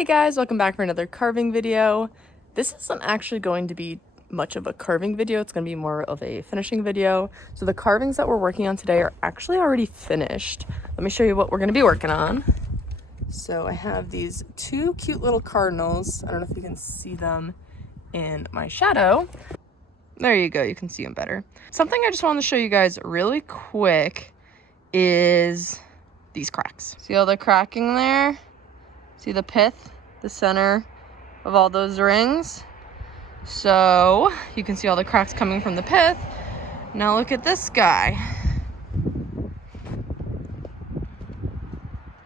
Hey guys, welcome back for another carving video. This isn't actually going to be much of a carving video, it's going to be more of a finishing video. So the carvings that we're working on today are actually already finished. Let me show you what we're going to be working on. So I have these two cute little cardinals. I don't know if you can see them in my shadow. There you go, you can see them better. Something I just wanted to show you guys really quick is these cracks. See all the cracking there? See the pith, the center of all those rings? So you can see all the cracks coming from the pith. Now look at this guy.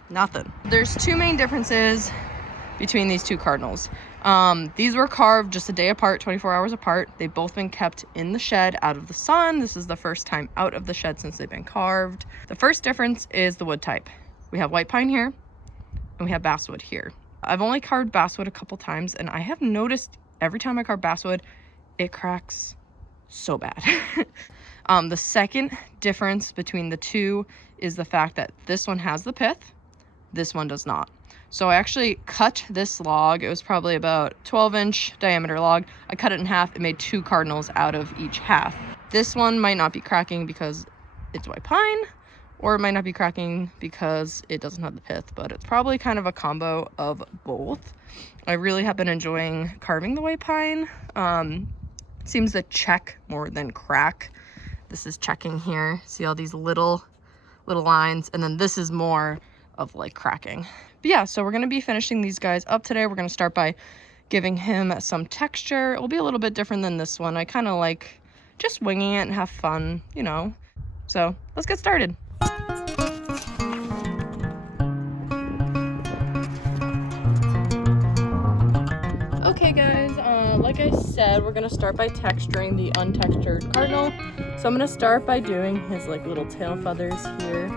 Nothing. There's two main differences between these two cardinals. These were carved just a day apart, 24 hours apart. They've both been kept in the shed out of the sun. This is the first time out of the shed since they've been carved. The first difference is the wood type. We have white pine here and we have basswood here. I've only carved basswood a couple times and I have noticed every time I carve basswood, it cracks so bad. The second difference between the two is the fact that this one has the pith, this one does not. So I actually cut this log. It was probably about 12-inch diameter log. I cut it in half. It made two cardinals out of each half. This one might not be cracking because it's white pine, or it might not be cracking because it doesn't have the pith, but it's probably kind of a combo of both. I really have been enjoying carving the white pine. It seems to check more than crack. This is checking here. See all these little lines, and then this is more of like cracking. But yeah, so we're going to be finishing these guys up today. We're going to start by giving him some texture. It will be a little bit different than this one. I kind of like just winging it and have fun, you know. So let's get started. Okay guys, like I said, we're gonna start by texturing the untextured cardinal. So I'm gonna start by doing his like little tail feathers here.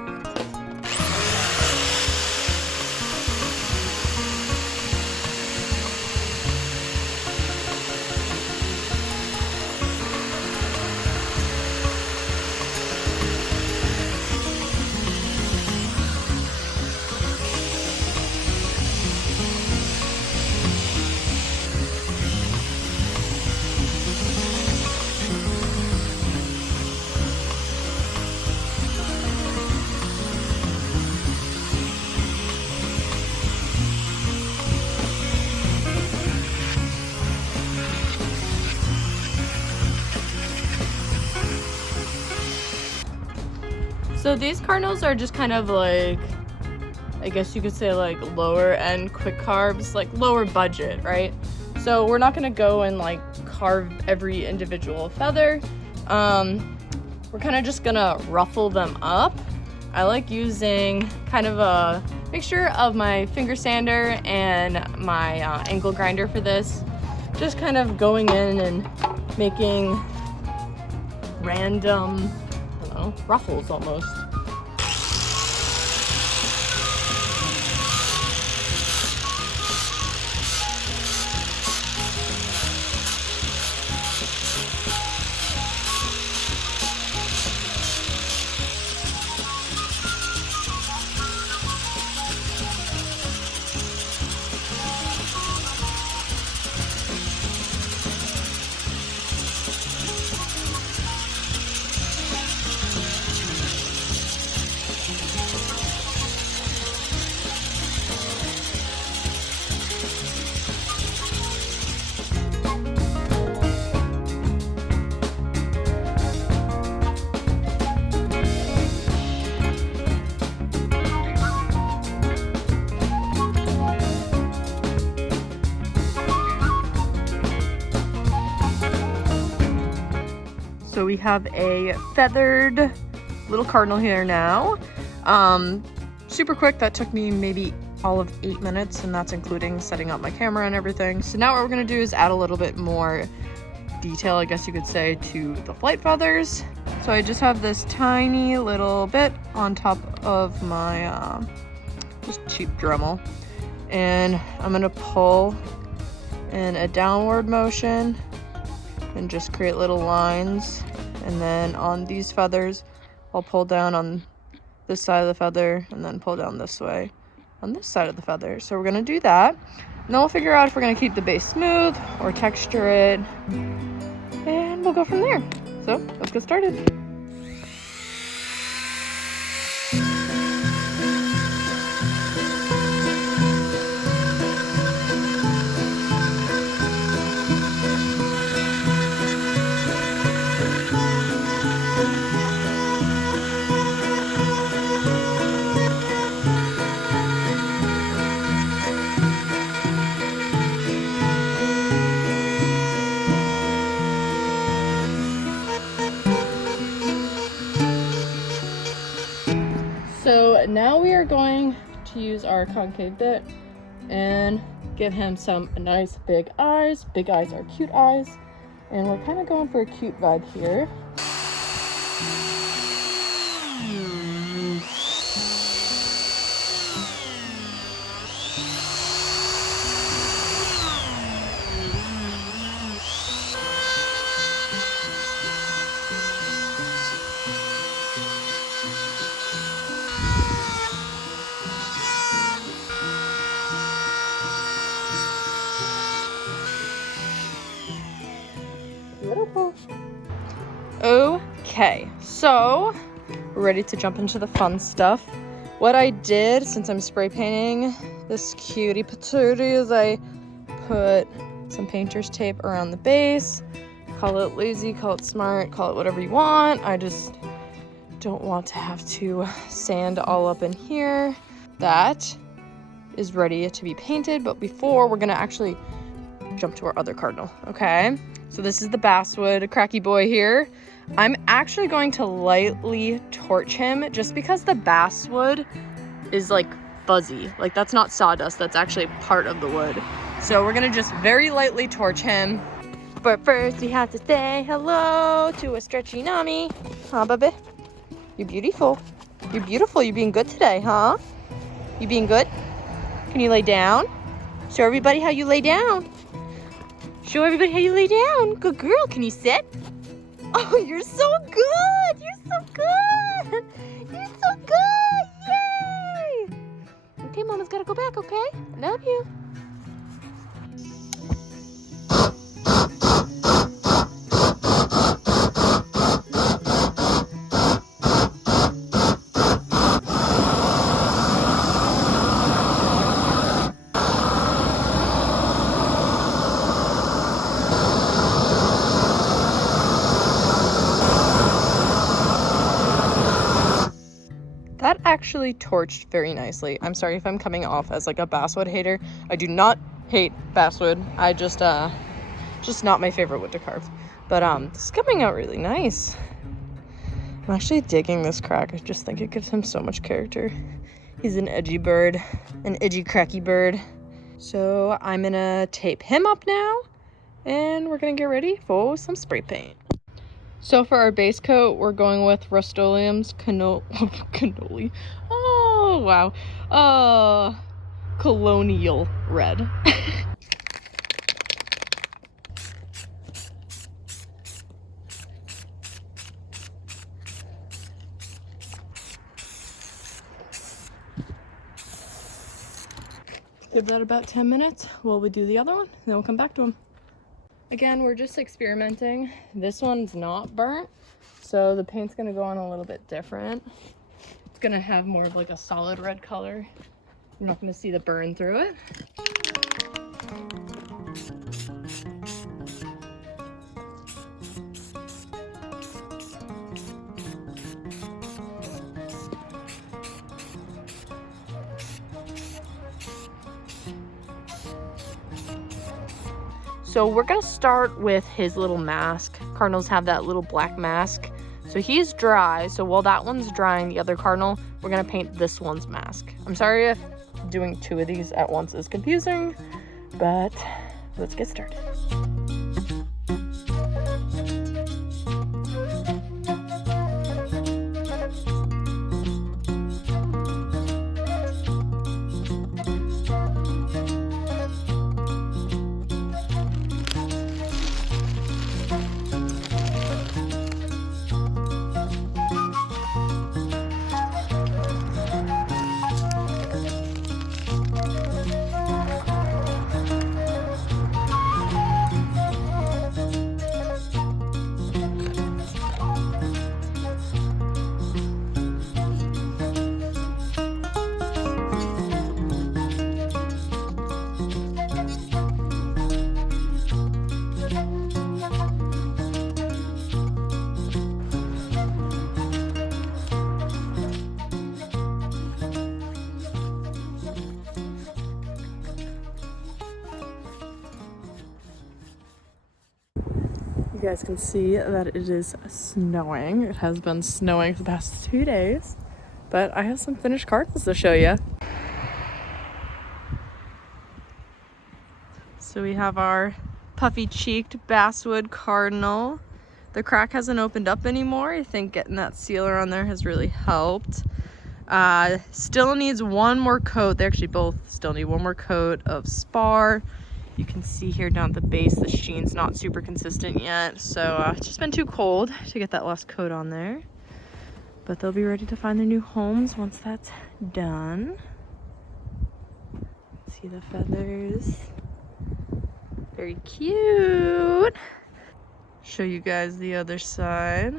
So these cardinals are just kind of like, I guess you could say like lower end quick carves, like lower budget, right? So we're not gonna go and like carve every individual feather. We're kind of just gonna ruffle them up. I like using kind of a mixture of my finger sander and my angle grinder for this. Just kind of going in and making random, I don't know, ruffles almost. So we have a feathered little cardinal here now. Super quick, that took me maybe all of 8 minutes, and that's including setting up my camera and everything. So now what we're gonna do is add a little bit more detail, I guess you could say, to the flight feathers. So I just have this tiny little bit on top of my just cheap Dremel, and I'm gonna pull in a downward motion and just create little lines. And then on these feathers, I'll pull down on this side of the feather and then pull down this way on this side of the feather. So we're gonna do that. And then we'll figure out if we're gonna keep the base smooth or texture it. And we'll go from there. So let's get started. So now we are going to use our concave bit and give him some nice big eyes. Big eyes are cute eyes. And we're kind of going for a cute vibe here. Beautiful. Okay, so we're ready to jump into the fun stuff. What I did, since I'm spray painting this cutie patootie, is I put some painter's tape around the base. Call it lazy, call it smart, call it whatever you want. I just don't want to have to sand all up in here. That is ready to be painted, but before we're gonna actually jump to our other cardinal, okay? So this is the basswood cracky boy here. I'm actually going to lightly torch him just because the basswood is like fuzzy. Like that's not sawdust, that's actually part of the wood. So we're gonna just very lightly torch him. But first we have to say hello to a stretchy Nami. Huh, baby? You're beautiful. You're beautiful, you're being good today, huh? You being good? Can you lay down? Show everybody how you lay down. Show everybody how you lay down. Good girl. Can you sit? Oh, you're so good. You're so good. You're so good. Yay. Okay, Mama's got to go back, okay? Love you. That actually torched very nicely. I'm sorry if I'm coming off as like a basswood hater. I do not hate basswood. I just not my favorite wood to carve. But this is coming out really nice. I'm actually digging this crack. I just think it gives him so much character. He's an edgy bird, an edgy cracky bird. So I'm gonna tape him up now and we're gonna get ready for some spray paint. So for our base coat, we're going with Rust-Oleum's cannoli. Oh, wow. Colonial red. Give that about 10 minutes while we do the other one, and then we'll come back to them. Again, we're just experimenting. This one's not burnt, so the paint's gonna go on a little bit different. It's gonna have more of like a solid red color. You're not gonna see the burn through it. So we're gonna start with his little mask. Cardinals have that little black mask. So he's dry, so while that one's drying, the other cardinal, we're gonna paint this one's mask. I'm sorry if doing two of these at once is confusing, but let's get started. You guys can see that it is snowing. It has been snowing for the past 2 days, but I have some finished cardinals to show you. So we have our puffy-cheeked basswood cardinal. The crack hasn't opened up anymore. I think getting that sealer on there has really helped. Still needs one more coat. They actually both still need one more coat of spar. You can see here down at the base, the sheen's not super consistent yet. So it's just been too cold to get that last coat on there. But they'll be ready to find their new homes once that's done. See the feathers. Very cute. Show you guys the other side.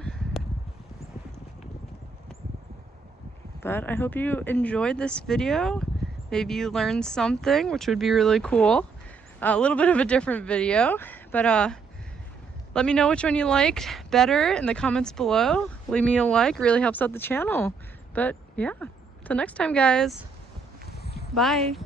But I hope you enjoyed this video. Maybe you learned something, which would be really cool. A little bit of a different video, but let me know which one you liked better in the comments below. Leave me a like, really helps out the channel. But yeah, till next time, guys. Bye.